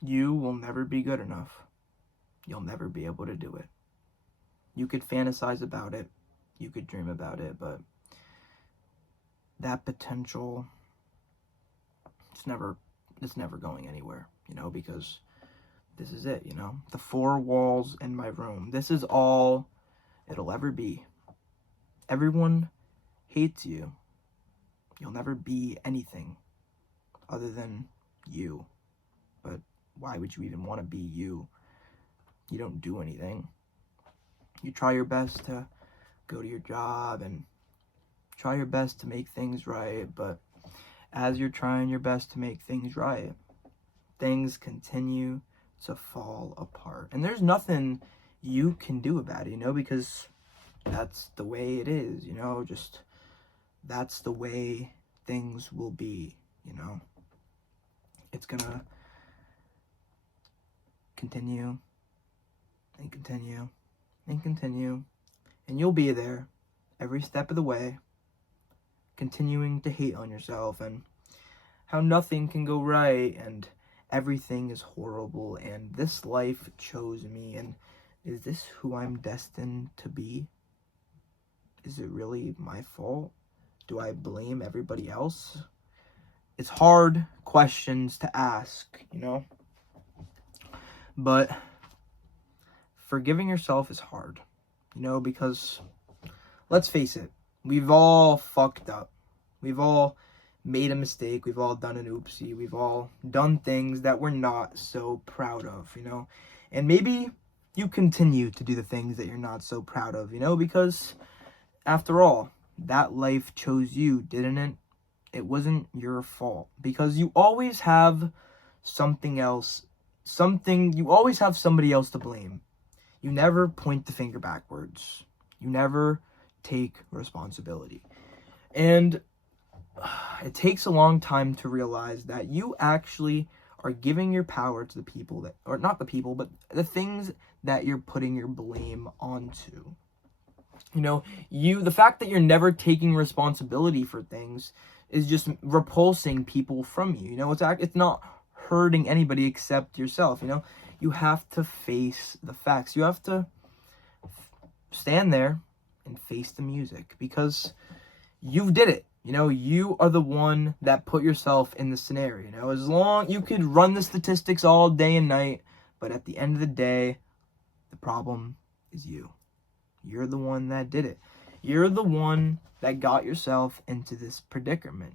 You will never be good enough. You'll never be able to do it. You could fantasize about it. You could dream about it, but that potential, it's never it's never going anywhere, because this is it, the four walls in my room. This is all it'll ever be. Everyone hates you. You'll never be anything other than you. But why would you even want to be you? You don't do anything. You try your best to go to your job and try your best to make things right, but as you're trying your best to make things right, things continue to fall apart. And there's nothing you can do about it, because that's the way it is, just that's the way things will be, It's gonna continue and continue and continue, and you'll be there every step of the way, continuing to hate on yourself and how nothing can go right and everything is horrible and this life chose me and is this who I'm destined to be? Is it really my fault? Do I blame everybody else? It's hard questions to ask, But forgiving yourself is hard, because let's face it, we've all fucked up. We've all made a mistake. We've all done an oopsie. We've all done things that we're not so proud of, And maybe you continue to do the things that you're not so proud of, because after all, that life chose you, didn't it? It wasn't your fault, because you always have you always have somebody else to blame. You never point the finger backwards. You never take responsibility. And it takes a long time to realize that you actually are giving your power to the people that, or not the people, but the things that you're putting your blame onto. The fact that you're never taking responsibility for things is just repulsing people from you. It's not hurting anybody except yourself. You have to face the facts. You have to stand there and face the music, because you did it. You are the one that put yourself in the scenario. As long you could run the statistics all day and night, but at the end of the day, the problem is you. You're the one that did it. You're the one that got yourself into this predicament,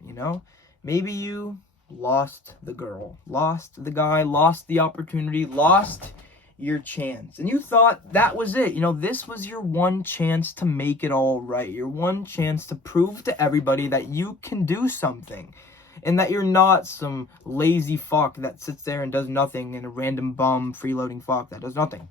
Maybe you lost the girl, lost the guy, lost the opportunity, lost your chance. And you thought that was it. This was your one chance to make it all right. Your one chance to prove to everybody that you can do something. And that you're not some lazy fuck that sits there and does nothing, and a random bum freeloading fuck that does nothing.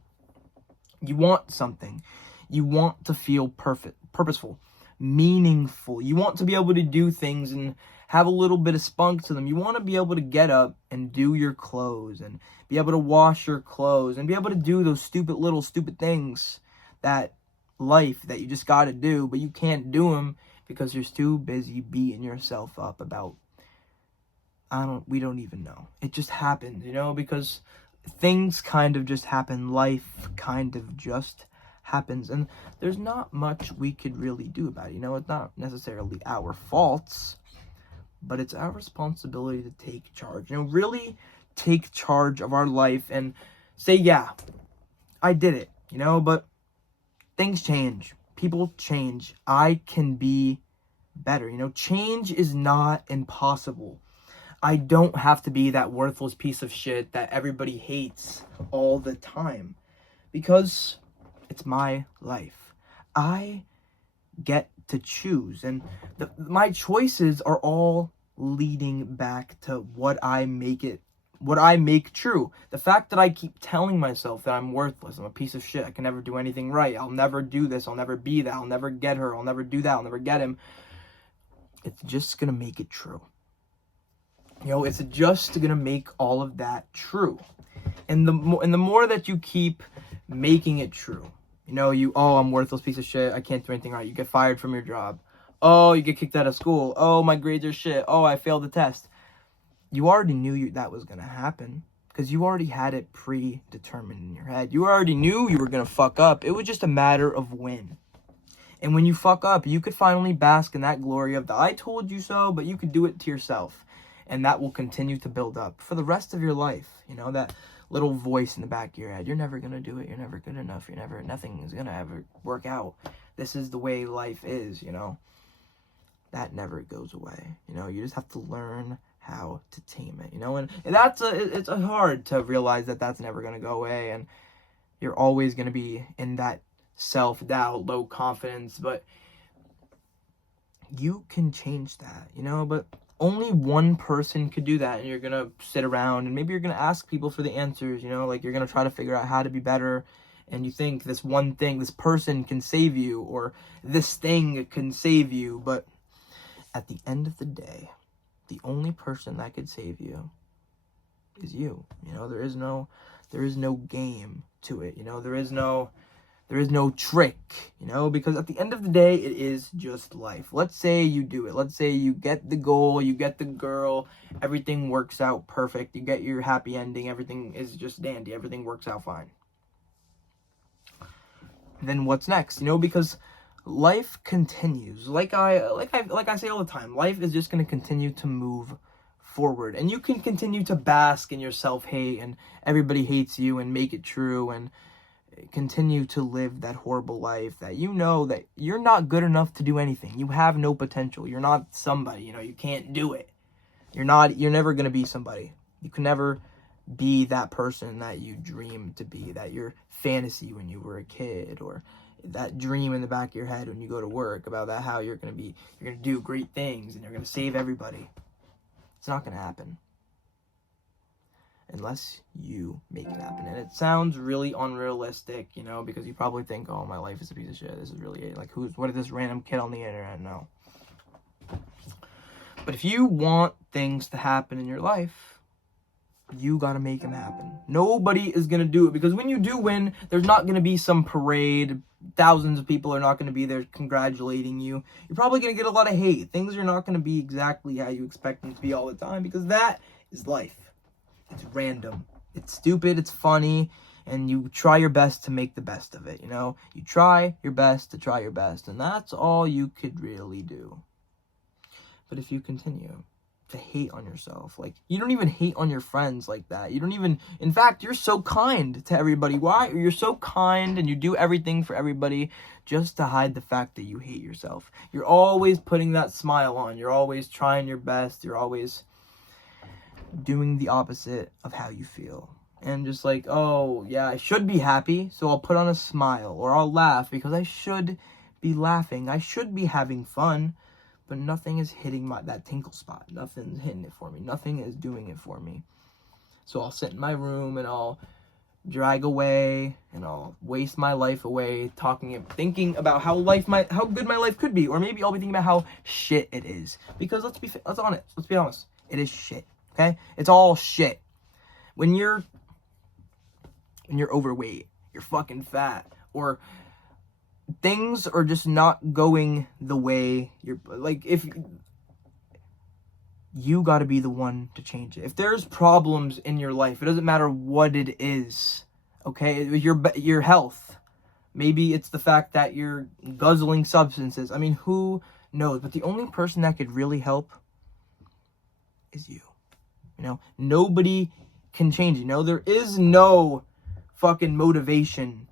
You want something. You want to feel purposeful, meaningful. You want to be able to do things and have a little bit of spunk to them. You want to be able to get up and do your clothes and be able to wash your clothes and be able to do those stupid things that you just got to do, but you can't do them because you're too busy beating yourself up about, we don't even know. It just happened, because things kind of just happen. Life kind of just happens, and there's not much we could really do about it. It's not necessarily our faults, but it's our responsibility to take charge. Really take charge of our life and say, yeah, I did it, but things change. People change. I can be better. Change is not impossible. I don't have to be that worthless piece of shit that everybody hates all the time, because it's my life. I get to choose, and my choices are all leading back to what I make true. The fact that I keep telling myself that I'm worthless, I'm a piece of shit, I can never do anything right, I'll never do this, I'll never be that, I'll never get her, I'll never do that, I'll never get him, it's just gonna make it true. It's just gonna make all of that true. And the more that you keep making it true, I'm a worthless piece of shit, I can't do anything right, you get fired from your job, you get kicked out of school, my grades are shit, I failed the test. You already knew that was gonna happen. because you already had it predetermined in your head. You already knew you were going to fuck up. It was just a matter of when. And when you fuck up, you could finally bask in that glory of the I told you so, but you could do it to yourself. And that will continue to build up for the rest of your life. You know, that little voice in the back of your head. You're never going to do it. You're never good enough. Nothing is going to ever work out. This is the way life is, you know. That never goes away. You know, you just have to learn how to tame it, you know, and it's hard to realize that that's never going to go away, and you're always going to be in that self-doubt, low confidence, but you can change that, you know, but only one person could do that, and you're going to sit around, and maybe you're going to ask people for the answers, you know, like you're going to try to figure out how to be better, and you think this one thing, this person can save you, or this thing can save you, but at the end of the day, the only person that could save you is you. You know, there is no game to it. You know, there is no trick, you know, because at the end of the day, it is just life. Let's say you do it. Let's say you get the goal, you get the girl, everything works out perfect. You get your happy ending, everything is just dandy, everything works out fine. Then what's next? You know, because life continues. Like I say all the time, life is just going to continue to move forward, and you can continue to bask in your self-hate and everybody hates you and make it true and continue to live that horrible life that you know that you're not good enough to do anything. You have no potential. You're not somebody, you know, you can't do it. You're never going to be somebody. You can never be that person that you dreamed to be, that your fantasy when you were a kid, or that dream in the back of your head when you go to work about that, how you're going to do great things and you're going to save everybody. It's not going to happen unless you make it happen. And it sounds really unrealistic, you know, because you probably think, oh, my life is a piece of shit. This is really it. Like, what is this random kid on the internet? No. But if you want things to happen in your life, you gotta make them happen. Nobody is gonna do it, because when you do win, there's not gonna be some parade. Thousands of people are not gonna be there congratulating you. You're probably gonna get a lot of hate. Things are not gonna be exactly how you expect them to be all the time, because that is life. It's random. It's stupid. It's funny. And you try your best to make the best of it, you know? You try your best to try your best, and that's all you could really do. But if you continue to hate on yourself, like, you don't even hate on your friends like that. You don't even, in fact, you're so kind to everybody. Why? You're so kind and you do everything for everybody just to hide the fact that you hate yourself. You're always putting that smile on. You're always trying your best. You're always doing the opposite of how you feel. And just like, oh, yeah, I should be happy, so I'll put on a smile, or I'll laugh because I should be laughing. I should be having fun. But nothing is hitting that tinkle spot. Nothing's hitting it for me. Nothing is doing it for me. So I'll sit in my room and I'll drag away and I'll waste my life away thinking about how good my life could be, or maybe I'll be thinking about how shit it is. Because let's be honest, it is shit. Okay, it's all shit. When you're overweight, you're fucking fat, or things are just not going the way you're, like, if you got to be the one to change it. If there's problems in your life, it doesn't matter what it is, okay? Your health, maybe it's the fact that you're guzzling substances. I mean, who knows? But the only person that could really help is you. You know, nobody can change. You know, there is no fucking motivation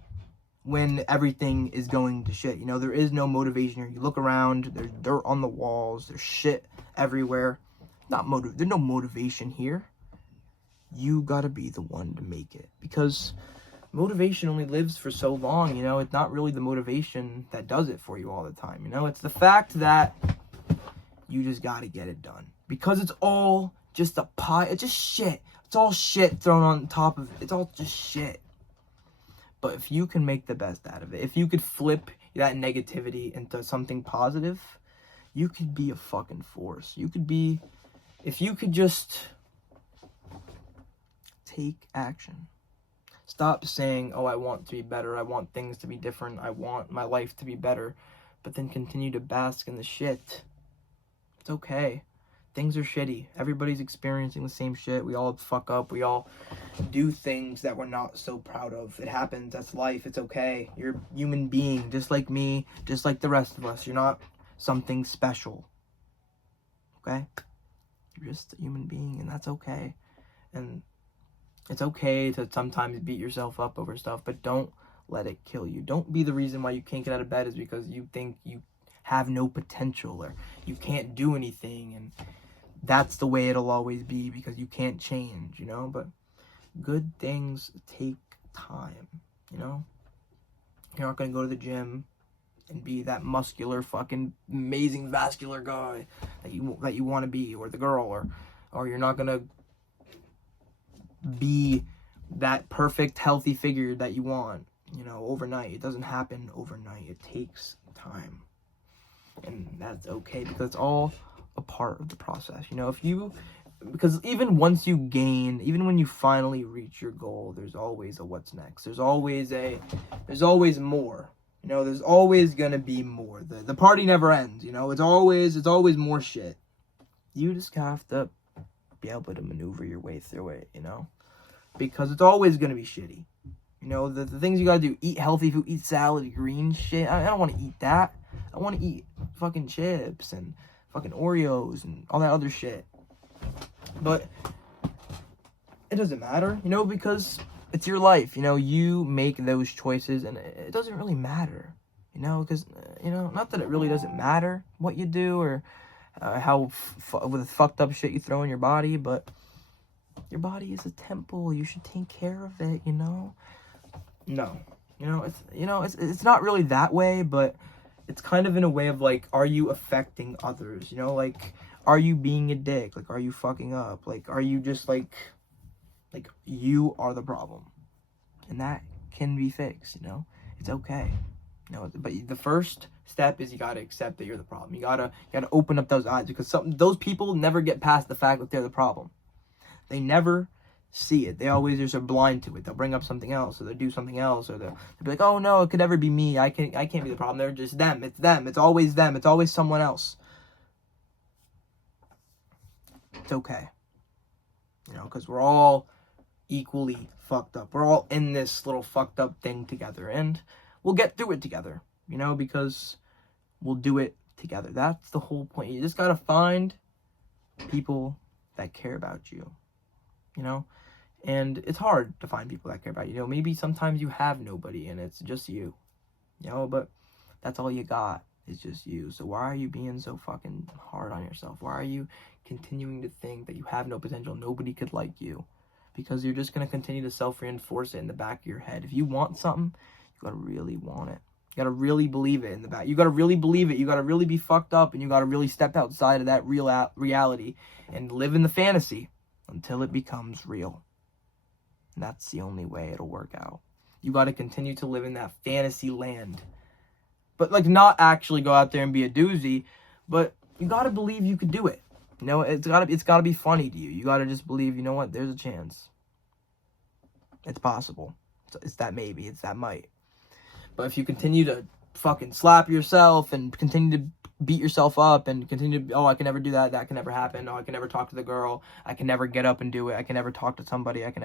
when everything is going to shit. You know, there is no motivation. You look around, there's dirt on the walls, there's shit everywhere. There's no motivation here. You gotta be the one to make it, because motivation only lives for so long. You know, it's not really the motivation that does it for you all the time. You know, it's the fact that you just gotta get it done, because it's all just a pie. It's just shit. It's all shit thrown on top of it. It's all just shit. But if you can make the best out of it, if you could flip that negativity into something positive, you could be a fucking force. If you could just take action. Stop saying, oh, I want to be better. I want things to be different. I want my life to be better. But then continue to bask in the shit. It's okay. Things are shitty. Everybody's experiencing the same shit. We all fuck up. We all do things that we're not so proud of. It happens. That's life. It's okay. You're a human being, just like me, just like the rest of us. You're not something special. Okay? You're just a human being, and that's okay. And it's okay to sometimes beat yourself up over stuff, but don't let it kill you. Don't be the reason why you can't get out of bed is because you think you have no potential or you can't do anything, and that's the way it'll always be because you can't change, you know? But good things take time, you know? You're not going to go to the gym and be that muscular fucking amazing vascular guy that you want to be, or the girl, or you're not going to be that perfect healthy figure that you want, you know, overnight. It doesn't happen overnight. It takes time. And that's okay because it's all a part of the process. You know, because even once you gain, even when you finally reach your goal, there's always a what's next. There's always more. You know, there's always gonna be more. The party never ends, you know, it's always more shit. You just have to be able to maneuver your way through it, you know? Because it's always gonna be shitty. You know, the things you gotta do, eat healthy food, eat salad, green shit. I don't wanna eat that. I wanna eat fucking chips and fucking Oreos and all that other shit. But it doesn't matter, you know, because it's your life. You know, you make those choices, and it doesn't really matter, you know, because, you know, not that it really doesn't matter what you do or how with fucked up shit you throw in your body, but your body is a temple. You should take care of it, you know? No. It's not really that way, but it's kind of in a way of like, are you affecting others? You know, like, are you being a dick? Like, are you fucking up? Like, are you just like you are the problem? And that can be fixed, you know? It's okay. You know, but the first step is you gotta accept that you're the problem. You gotta open up those eyes, because those people never get past the fact that they're the problem. They never see it. They always just are blind to it. They'll bring up something else, or they'll do something else, or they'll be like, oh no, it could never be me. I can't be the problem. They're just them. It's them. It's always them. It's always someone else. It's okay. You know, because we're all equally fucked up. We're all in this little fucked up thing together, and we'll get through it together, you know, because we'll do it together. That's the whole point. You just gotta find people that care about you, you know? And it's hard to find people that care about you. You know, maybe sometimes you have nobody and it's just you, you know, but that's all you got is just you. So why are you being so fucking hard on yourself? Why are you continuing to think that you have no potential, nobody could like you? Because you're just going to continue to self-reinforce it in the back of your head. If you want something, you got to really want it. You got to really believe it in the back. You got to really believe it. You got to really be fucked up, and you got to really step outside of that reality and live in the fantasy until it becomes real. And that's the only way it'll work out. You got to continue to live in that fantasy land. But, like, not actually go out there and be a doozy, but you got to believe you could do it. You know, it's gotta be funny to you. You gotta just believe, you know what, there's a chance. It's possible. It's that maybe. It's that might. But if you continue to fucking slap yourself and continue to beat yourself up and continue to, oh, I can never do that. That can never happen. Oh, I can never talk to the girl. I can never get up and do it. I can never talk to somebody. I can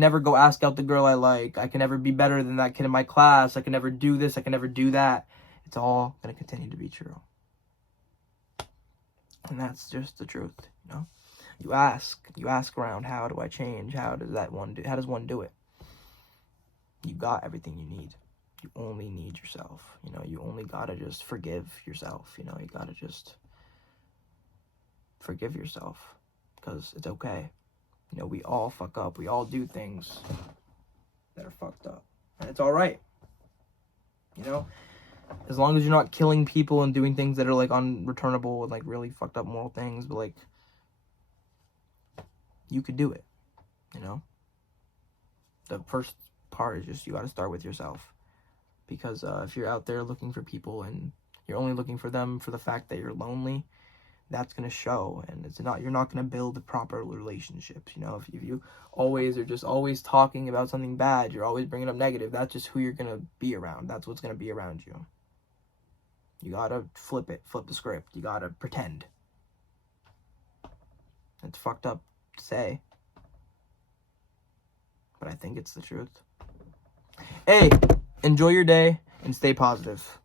never go ask out the girl I like. I can never be better than that kid in my class. I can never do this. I can never do that. It's all going to continue to be true. And that's just the truth, you know? You ask around, how do I change? How does one do it? You got everything you need. You only need yourself. You know, you only gotta just forgive yourself. You know, you gotta just forgive yourself, because it's okay. You know, we all fuck up. We all do things that are fucked up. And it's all right. You know? As long as you're not killing people and doing things that are, like, unreturnable and, like, really fucked up moral things, but, like, you could do it, you know? The first part is just you gotta start with yourself. Because if you're out there looking for people and you're only looking for them for the fact that you're lonely, that's gonna show, and you're not gonna build proper relationships, you know? If you always are just always talking about something bad, you're always bringing up negative, that's just who you're gonna be around. That's what's gonna be around you. You gotta flip the script. You gotta pretend. It's fucked up to say, but I think it's the truth. Hey, enjoy your day and stay positive.